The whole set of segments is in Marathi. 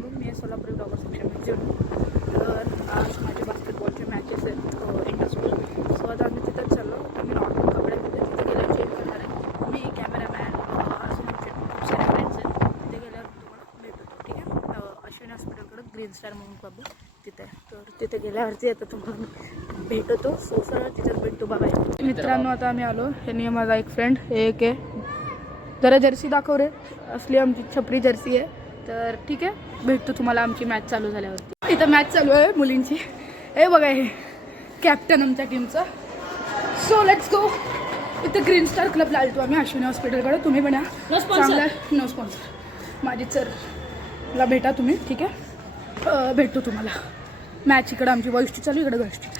मित्रांनो, मी सोलापूर ब्लॉगर सक्षम तर आज माझे बास्केटबॉलचे मॅचेस आहेत इंडस्ट्री. सो आता आम्ही तिथंच चाललो. आम्ही नॉर्मल कपड्यामध्ये तिथे गेल्यावर चेंज करणार आहे. मी कॅमेरामॅन असे आमचे खूप सारे फ्रेंड्स आहेत. तिथे गेल्यावर तुम्हाला भेटतो, ठीक आहे. अश्विनी हॉस्पिटलकडं ग्रीन स्टार म्हणून क्लब तिथे आहे. तर तिथे गेल्यावरती आता तुम्हाला भेटतो. सो सर तिथेच भेटतो. बाबा मित्रांनो, आता आम्ही आलो. ह्यांनी माझा एक फ्रेंड एक आहे. जरा जर्सी दाखव रे. असली आमची छपरी जर्सी आहे. तर ठीक आहे, भेटतो तुम्हाला आमची मॅच चालू झाल्यावरती. इथं मॅच चालू आहे मुलींची. हे बघा, हे कॅप्टन आमच्या टीमचा. So let's go. इथं ग्रीन स्टार क्लबला आलतो आम्ही अश्विनी हॉस्पिटलकडे. तुम्ही पण या. चांगला नो स्पॉन्सर. माझी सरला भेटा तुम्ही, ठीक आहे. भेटतो तुम्हाला. मॅच इकडं आमची गोष्टी चालू, इकडे गोष्टी.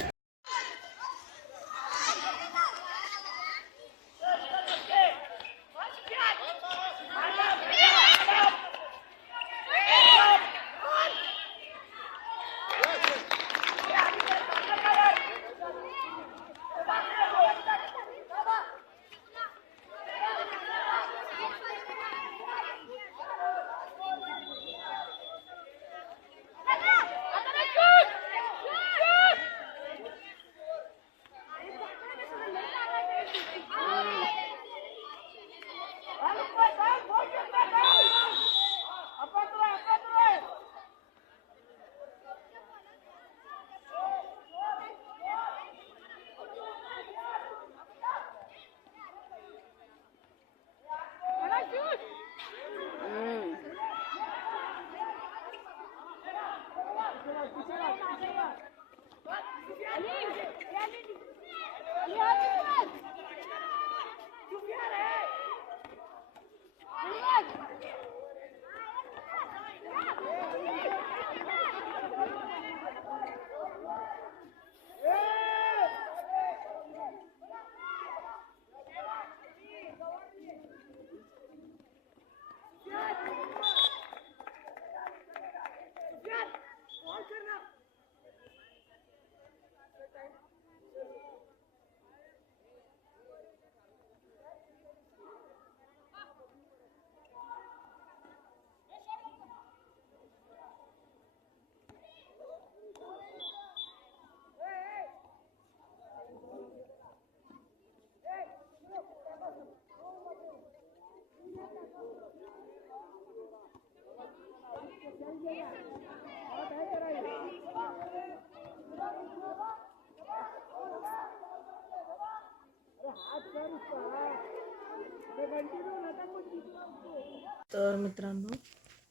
तर मित्रांनो,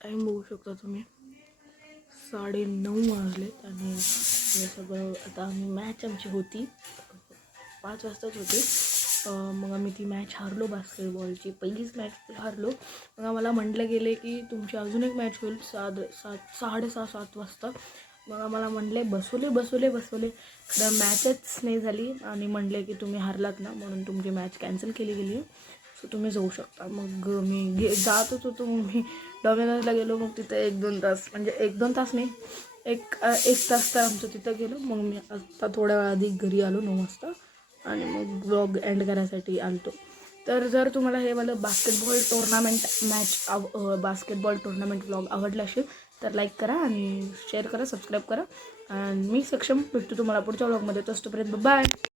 टाईम बघू शकता तुम्ही. 9:30 वाजलेत आणि हे सगळं आता आम्ही मॅच आमची होती 5 वाजताच होती. मग आम्ही ती मॅच हारलो. बास्केटबॉलची पहिलीच मॅच हारलो. मग आम्हाला म्हटलं गेले की तुमची अजून एक मॅच होईल 6:30-7 वाजता. मग आम्हाला म्हटले बसवले खरं मॅचच नाही झाली आणि म्हटले की तुम्ही हारलात ना, म्हणून तुमची मॅच कॅन्सल केली गेली आहे. सो तुम्ही जाऊ शकता. मग मी जातच होतो. मग मी डॉमिनोजला गेलो. मग तिथे 1-2 तास, म्हणजे 1-2 तास नाही, एक तास तर आमचं तिथं गेलो. मग मी आता थोड्या वेळा आधी घरी आलो 9 वाजता आणि मग ब्लॉग एंड करायसाठी आलतो. तर जर तुम्हाला हे मला बास्केटबॉल टुर्नामेंट ब्लॉग आवडला असेल तर लाईक करा आणि शेअर करा, सबस्क्राईब करा. आणि मी सक्षम भेटतो तुम्हाला पुढच्या ब्लॉगमध्ये. तोपर्यंत बाय.